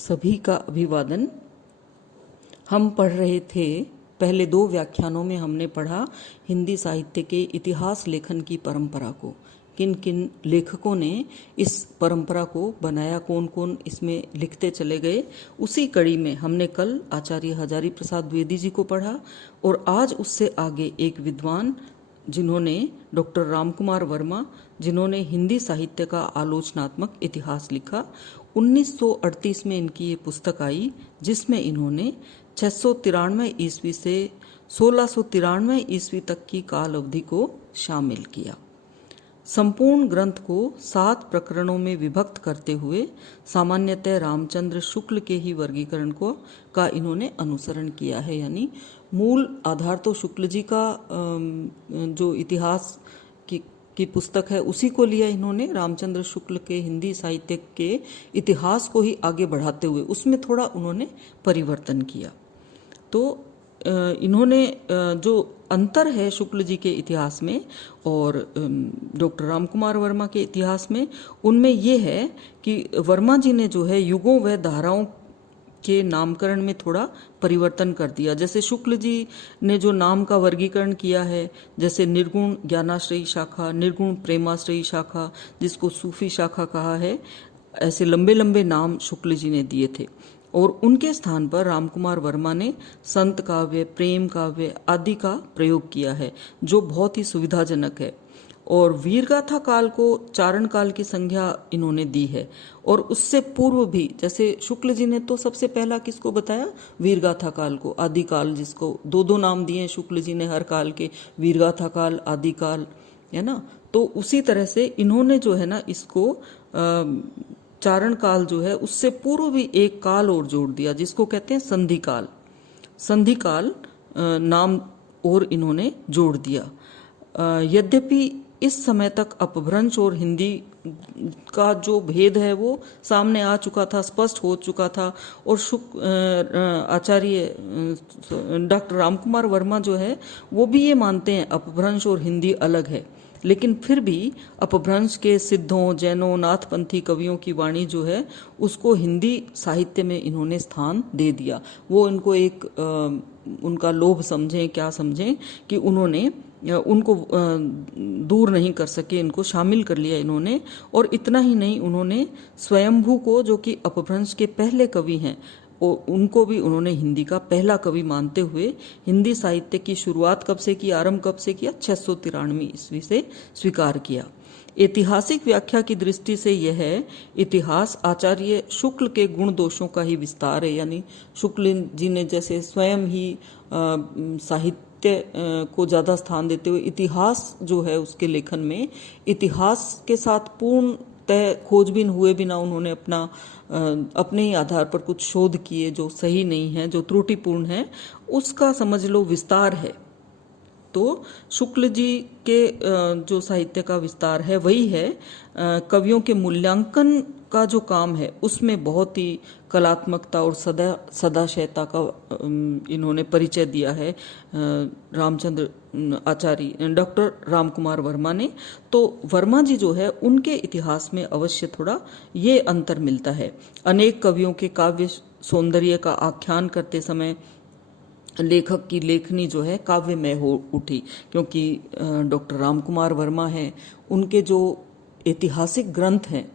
सभी का अभिवादन। हम पढ़ रहे थे, पहले 2 व्याख्यानों में हमने पढ़ा हिंदी साहित्य के इतिहास लेखन की परंपरा को, किन किन लेखकों ने इस परंपरा को बनाया, कौन कौन इसमें लिखते चले गए। उसी कड़ी में हमने कल आचार्य हजारी प्रसाद द्विवेदी जी को पढ़ा और आज उससे आगे एक विद्वान जिन्होंने डॉक्टर रामकुमार वर्मा, जिन्होंने हिंदी साहित्य का आलोचनात्मक इतिहास लिखा। 1938 में इनकी ये पुस्तक आई जिसमें इन्होंने 693 ईस्वी से 1693 ईस्वी तक की काल अवधि को शामिल किया। संपूर्ण ग्रंथ को 7 प्रकरणों में विभक्त करते हुए सामान्यतः रामचंद्र शुक्ल के ही वर्गीकरण का इन्होंने अनुसरण किया है। यानी मूल आधार तो शुक्ल जी का जो इतिहास की पुस्तक है उसी को लिया इन्होंने। रामचंद्र शुक्ल के हिंदी साहित्य के इतिहास को ही आगे बढ़ाते हुए उसमें थोड़ा उन्होंने परिवर्तन किया। तो इन्होंने जो अंतर है शुक्ल जी के इतिहास में और डॉक्टर रामकुमार वर्मा के इतिहास में, उनमें ये है कि वर्मा जी ने जो है युगों व धाराओं के नामकरण में थोड़ा परिवर्तन कर दिया। जैसे शुक्ल जी ने जो नाम का वर्गीकरण किया है, जैसे निर्गुण ज्ञानाश्रयी शाखा, निर्गुण प्रेमाश्रयी शाखा, जिसको सूफी शाखा कहा है, ऐसे लंबे लंबे नाम शुक्ल जी ने दिए थे। और उनके स्थान पर रामकुमार वर्मा ने संत काव्य, प्रेम काव्य आदि का प्रयोग किया है, जो बहुत ही सुविधाजनक है। और वीरगाथा काल को चारण काल की संज्ञा इन्होंने दी है। और उससे पूर्व भी, जैसे शुक्ल जी ने तो सबसे पहला किसको बताया, वीरगाथा काल को, आदि काल, जिसको 2 नाम दिए शुक्ल जी ने हर काल के, वीरगाथा काल, आदि काल, है ना। तो उसी तरह से इन्होंने जो है ना इसको चारण काल जो है उससे पूर्व भी एक काल और जोड़ दिया जिसको कहते हैं संधि काल। संधि काल नाम और इन्होंने जोड़ दिया। यद्यपि इस समय तक अपभ्रंश और हिंदी का जो भेद है वो सामने आ चुका था, स्पष्ट हो चुका था। और आचार्य डॉक्टर रामकुमार वर्मा जो है वो भी ये मानते हैं अपभ्रंश और हिंदी अलग है, लेकिन फिर भी अपभ्रंश के सिद्धों, जैनों, नाथपंथी कवियों की वाणी जो है उसको हिंदी साहित्य में इन्होंने स्थान दे दिया। वो इनको एक उनका लोभ समझें, क्या समझें, कि उन्होंने उनको दूर नहीं कर सके, इनको शामिल कर लिया इन्होंने। और इतना ही नहीं, उन्होंने स्वयंभू को, जो कि अपभ्रंश के पहले कवि हैं, उनको भी उन्होंने हिंदी का पहला कवि मानते हुए हिंदी साहित्य की शुरुआत कब से की, आरंभ कब से किया, 693 ईस्वी से स्वीकार किया। ऐतिहासिक व्याख्या की दृष्टि से यह इतिहास आचार्य शुक्ल के गुण दोषों का ही विस्तार है। यानी शुक्ल जी ने जैसे स्वयं ही साहित्य को ज्यादा स्थान देते हुए इतिहास जो है उसके लेखन में, इतिहास के साथ पूर्ण खोजबीन हुए बिना उन्होंने अपने ही आधार पर कुछ शोध किए जो सही नहीं है, जो त्रुटिपूर्ण है, उसका समझ लो विस्तार है। तो शुक्ल जी के जो साहित्य का विस्तार है वही है। कवियों के मूल्यांकन का जो काम है उसमें बहुत ही कलात्मकता और सदाशयता का इन्होंने परिचय दिया है रामचंद्र आचार्य डॉक्टर रामकुमार वर्मा ने। तो वर्मा जी जो है उनके इतिहास में अवश्य थोड़ा ये अंतर मिलता है। अनेक कवियों के काव्य सौंदर्य का आख्यान करते समय लेखक की लेखनी जो है काव्यमय हो उठी, क्योंकि डॉक्टर रामकुमार वर्मा हैं, उनके जो ऐतिहासिक ग्रंथ हैं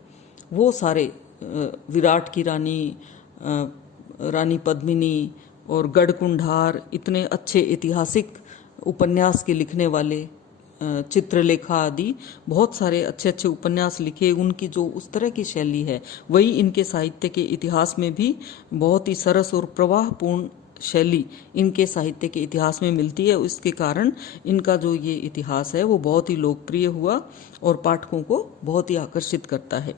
वो सारे विराट की रानी, रानी पद्मिनी और गढ़कुंडार, इतने अच्छे ऐतिहासिक उपन्यास के लिखने वाले, चित्रलेखा आदि बहुत सारे अच्छे अच्छे उपन्यास लिखे। उनकी जो उस तरह की शैली है वही इनके साहित्य के इतिहास में भी बहुत ही सरस और प्रवाहपूर्ण शैली इनके साहित्य के इतिहास में मिलती है। इसके कारण इनका जो ये इतिहास है वो बहुत ही लोकप्रिय हुआ और पाठकों को बहुत ही आकर्षित करता है।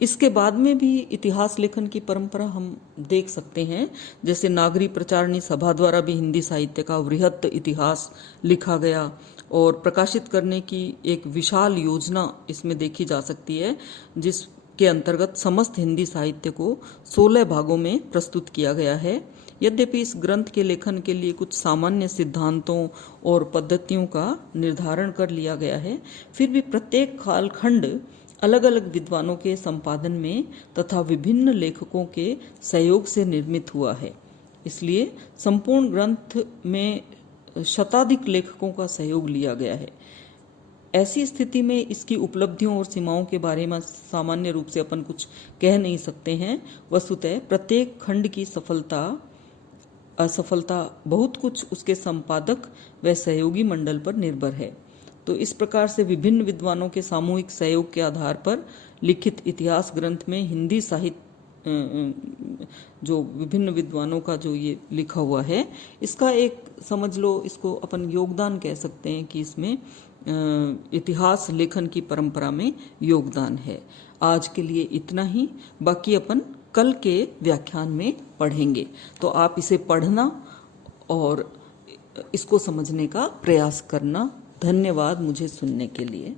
इसके बाद में भी इतिहास लेखन की परंपरा हम देख सकते हैं। जैसे नागरी प्रचारणी सभा द्वारा भी हिंदी साहित्य का वृहत इतिहास लिखा गया और प्रकाशित करने की एक विशाल योजना इसमें देखी जा सकती है, जिसके अंतर्गत समस्त हिंदी साहित्य को 16 भागों में प्रस्तुत किया गया है। यद्यपि इस ग्रंथ के लेखन के लिए कुछ सामान्य सिद्धांतों और पद्धतियों का निर्धारण कर लिया गया है, फिर भी प्रत्येक कालखंड अलग अलग विद्वानों के संपादन में तथा विभिन्न लेखकों के सहयोग से निर्मित हुआ है। इसलिए संपूर्ण ग्रंथ में शताधिक लेखकों का सहयोग लिया गया है। ऐसी स्थिति में इसकी उपलब्धियों और सीमाओं के बारे में सामान्य रूप से अपन कुछ कह नहीं सकते हैं। वस्तुतः प्रत्येक खंड की सफलता असफलता बहुत कुछ उसके संपादक व सहयोगी मंडल पर निर्भर है। तो इस प्रकार से विभिन्न विद्वानों के सामूहिक सहयोग के आधार पर लिखित इतिहास ग्रंथ में हिंदी साहित्य जो विभिन्न विद्वानों का जो ये लिखा हुआ है, इसका एक समझ लो, इसको अपन योगदान कह सकते हैं कि इसमें इतिहास लेखन की परंपरा में योगदान है। आज के लिए इतना ही, बाकी अपन कल के व्याख्यान में पढ़ेंगे। तो आप इसे पढ़ना और इसको समझने का प्रयास करना। धन्यवाद मुझे सुनने के लिए।